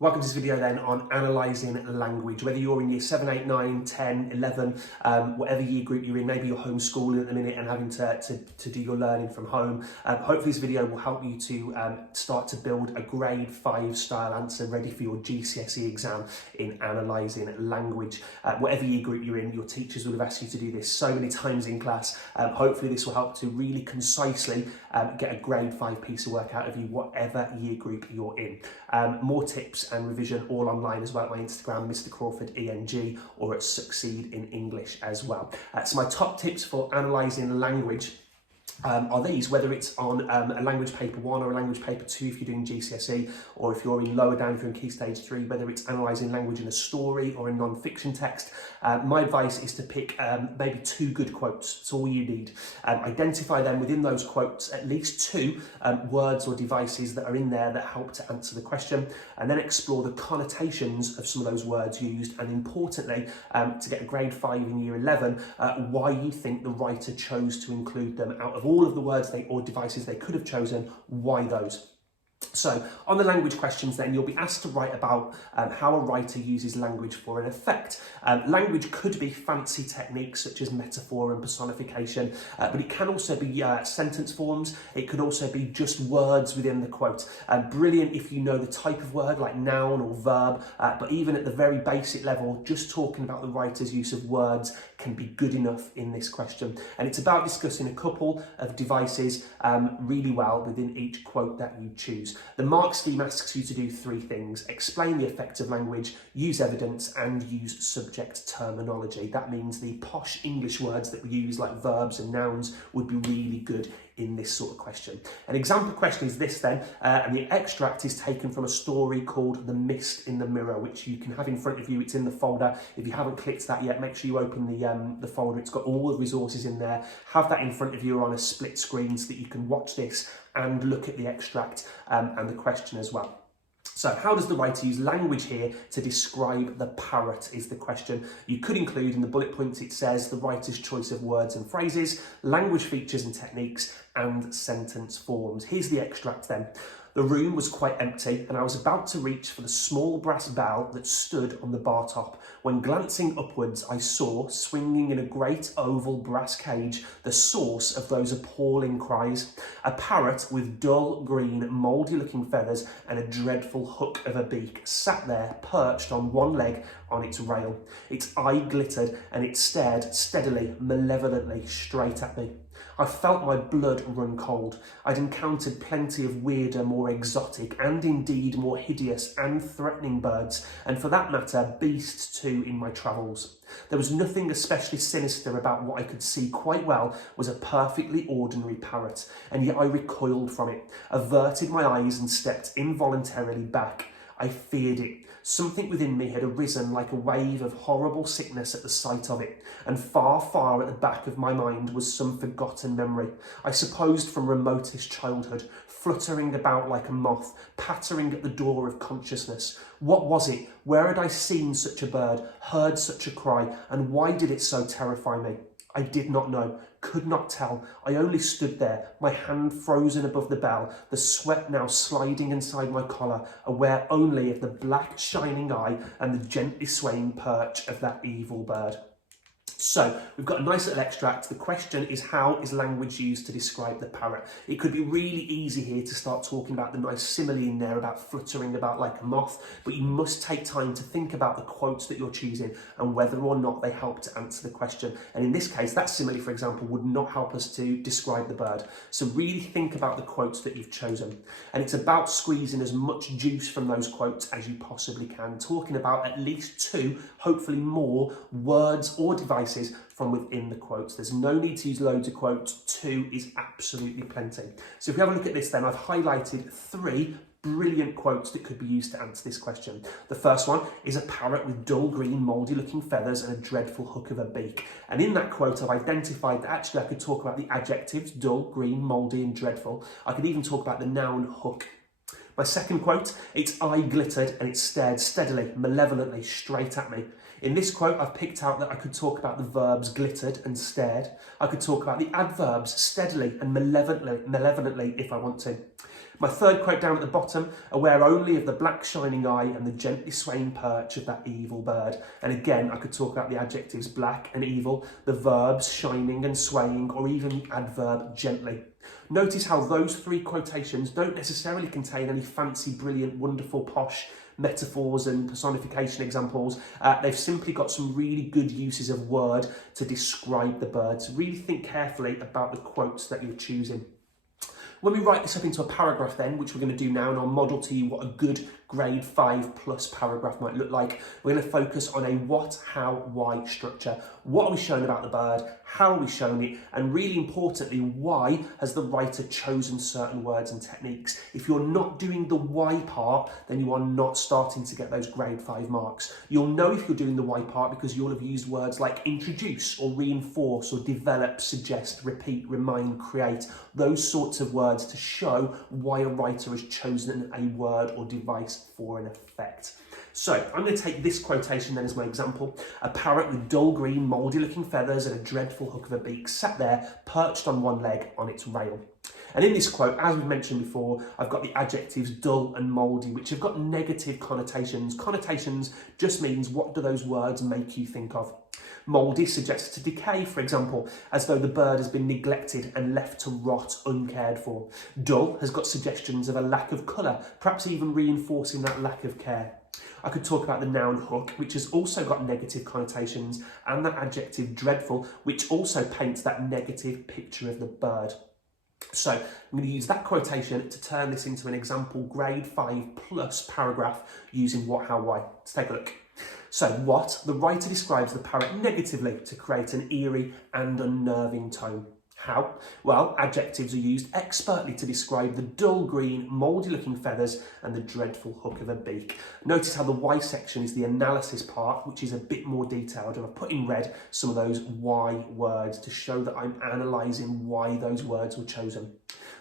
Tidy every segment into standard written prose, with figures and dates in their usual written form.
Welcome to this video then on analysing language. Whether you're in year 7, 8, 9, 10, 11, whatever year group you're in, maybe you're homeschooling at the minute and having to do your learning from home. Hopefully this video will help you to start to build a grade 5 style answer ready for your GCSE exam in analysing language. Whatever year group you're in, your teachers will have asked you to do this so many times in class. Hopefully this will help to really concisely get a grade 5 piece of work out of you, whatever year group you're in. More tips and revision all online as well at my Instagram, Mr. Crawford ENG, or at Succeed in English as well. So my top tips for analysing language are these, whether it's on a language paper 1 or a language paper 2 if you're doing GCSE, or if you're in lower down, if you're in Key Stage 3, whether it's analysing language in a story or a non-fiction text. My advice is to pick maybe 2 good quotes. That's all you need. Identify them within those quotes, at least 2 words or devices that are in there that help to answer the question, and then explore the connotations of some of those words used, and importantly, to get a grade 5 in year 11, why you think the writer chose to include them. Out of all of the words or devices they could have chosen, why those? So on the language questions then, you'll be asked to write about how a writer uses language for an effect. Language could be fancy techniques such as metaphor and personification, but it can also be sentence forms. It could also be just words within the quote. Brilliant if you know the type of word like noun or verb, but even at the very basic level, just talking about the writer's use of words can be good enough in this question. And it's about discussing a couple of devices really well within each quote that you choose. The mark scheme asks you to do 3 things: explain the effect of language, use evidence, and use subject terminology. That means the posh English words that we use like verbs and nouns would be really good in this sort of question. An example question is this then, and the extract is taken from a story called The Mist in the Mirror, which you can have in front of you. It's in the folder. If you haven't clicked that yet, make sure you open the folder. It's got all the resources in there. Have that in front of you or on a split screen so that you can watch this and look at the extract and the question as well. So how does the writer use language here to describe the parrot is the question. You could include in the bullet points, it says the writer's choice of words and phrases, language features and techniques, and sentence forms. Here's the extract then. The room was quite empty, and I was about to reach for the small brass bell that stood on the bar top, when glancing upwards I saw, swinging in a great oval brass cage, the source of those appalling cries. A parrot with dull green mouldy looking feathers and a dreadful hook of a beak sat there perched on one leg on its rail. Its eye glittered and it stared steadily, malevolently straight at me. I felt my blood run cold. I'd encountered plenty of weirder, more exotic, and indeed more hideous and threatening birds, and for that matter, beasts too, in my travels. There was nothing especially sinister about what I could see quite well was a perfectly ordinary parrot, and yet I recoiled from it, averted my eyes and stepped involuntarily back. I feared it. Something within me had arisen like a wave of horrible sickness at the sight of it, and far, far at the back of my mind was some forgotten memory, I supposed from remotest childhood, fluttering about like a moth, pattering at the door of consciousness. What was it? Where had I seen such a bird, heard such a cry, and why did it so terrify me? I did not know, could not tell. I only stood there, my hand frozen above the bell, the sweat now sliding inside my collar, aware only of the black shining eye and the gently swaying perch of that evil bird. So we've got a nice little extract. The question is, how is language used to describe the parrot? It could be really easy here to start talking about the nice simile in there about fluttering about like a moth, but you must take time to think about the quotes that you're choosing and whether or not they help to answer the question. And in this case, that simile, for example, would not help us to describe the bird. So really think about the quotes that you've chosen. And it's about squeezing as much juice from those quotes as you possibly can, talking about at least 2, hopefully more, words or devices from within the quotes. There's no need to use loads of quotes. 2 is absolutely plenty. So if we have a look at this then, I've highlighted 3 brilliant quotes that could be used to answer this question. The first one is a parrot with dull green mouldy looking feathers and a dreadful hook of a beak. And in that quote I've identified that actually I could talk about the adjectives dull, green, mouldy and dreadful. I could even talk about the noun hook. My second quote, its eye glittered and it stared steadily, malevolently straight at me. In this quote, I've picked out that I could talk about the verbs glittered and stared. I could talk about the adverbs steadily and malevolently if I want to. My third quote down at the bottom, aware only of the black shining eye and the gently swaying perch of that evil bird. And again, I could talk about the adjectives black and evil, the verbs shining and swaying, or even the adverb gently. Notice how those three quotations don't necessarily contain any fancy, brilliant, wonderful, posh metaphors and personification examples. They've simply got some really good uses of word to describe the bird. So really think carefully about the quotes that you're choosing. When we write this up into a paragraph then, which we're going to do now, and I'll model to you what a good grade 5+ paragraph might look like, we're going to focus on a what, how, why structure. What are we showing about the bird? How are we showing it? And really importantly, why has the writer chosen certain words and techniques? If you're not doing the why part, then you are not starting to get those grade 5 marks. You'll know if you're doing the why part because you'll have used words like introduce or reinforce or develop, suggest, repeat, remind, create, those sorts of words to show why a writer has chosen a word or device for an effect. So I'm going to take this quotation then as my example. A parrot with dull green, mouldy looking feathers and a dreadful hook of a beak sat there, perched on one leg on its rail. And in this quote, as we've mentioned before, I've got the adjectives dull and mouldy, which have got negative connotations. Connotations just means what do those words make you think of. Mouldy suggests to decay, for example, as though the bird has been neglected and left to rot uncared for. Dull has got suggestions of a lack of colour, perhaps even reinforcing that lack of care. I could talk about the noun hook, which has also got negative connotations, and that adjective dreadful, which also paints that negative picture of the bird. So I'm going to use that quotation to turn this into an example grade 5+ paragraph using what, how, why. Let's take a look. So what, the writer describes the parrot negatively to create an eerie and unnerving tone. How? Well, adjectives are used expertly to describe the dull green, mouldy looking feathers and the dreadful hook of a beak. Notice how the why section is the analysis part, which is a bit more detailed, and I've put in red some of those why words to show that I'm analysing why those words were chosen.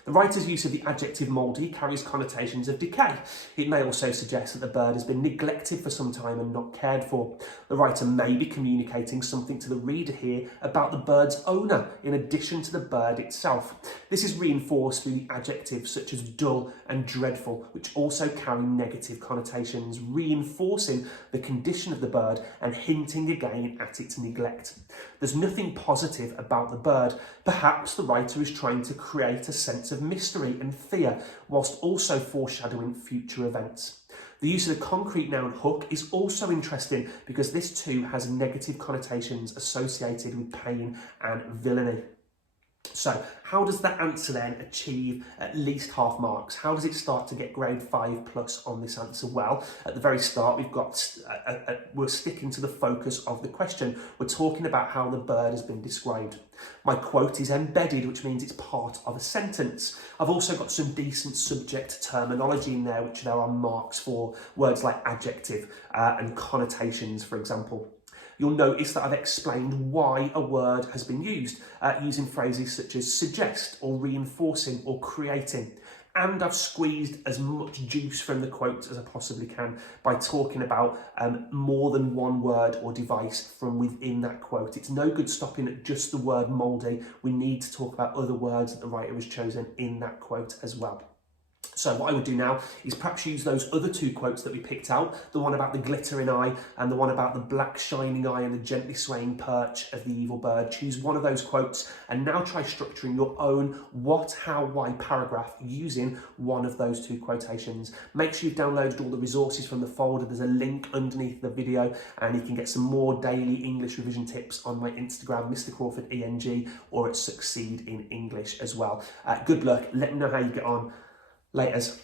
The writer's use of the adjective mouldy carries connotations of decay. It may also suggest that the bird has been neglected for some time and not cared for. The writer may be communicating something to the reader here about the bird's owner, in addition to the bird itself. This is reinforced through the adjectives such as dull and dreadful, which also carry negative connotations, reinforcing the condition of the bird and hinting again at its neglect. There's nothing positive about the bird. Perhaps the writer is trying to create a sense of mystery and fear, whilst also foreshadowing future events. The use of the concrete noun hook is also interesting because this too has negative connotations associated with pain and villainy. So how does that answer then achieve at least half marks? How does it start to get grade 5+ on this answer? Well, at the very start, we've got, we're sticking to the focus of the question. We're talking about how the bird has been described. My quote is embedded, which means it's part of a sentence. I've also got some decent subject terminology in there, which there are marks for, words like adjective and connotations, for example. You'll notice that I've explained why a word has been used, using phrases such as suggest or reinforcing or creating. And I've squeezed as much juice from the quote as I possibly can by talking about more than one word or device from within that quote. It's no good stopping at just the word mouldy. We need to talk about other words that the writer has chosen in that quote as well. So what I would do now is perhaps use those other two quotes that we picked out, the one about the glittering eye and the one about the black shining eye and the gently swaying perch of the evil bird. Choose one of those quotes and now try structuring your own what, how, why paragraph using one of those two quotations. Make sure you've downloaded all the resources from the folder. There's a link underneath the video and you can get some more daily English revision tips on my Instagram, Mr. Crawford ENG, or at Succeed in English as well. Good luck. Let me know how you get on. Laters.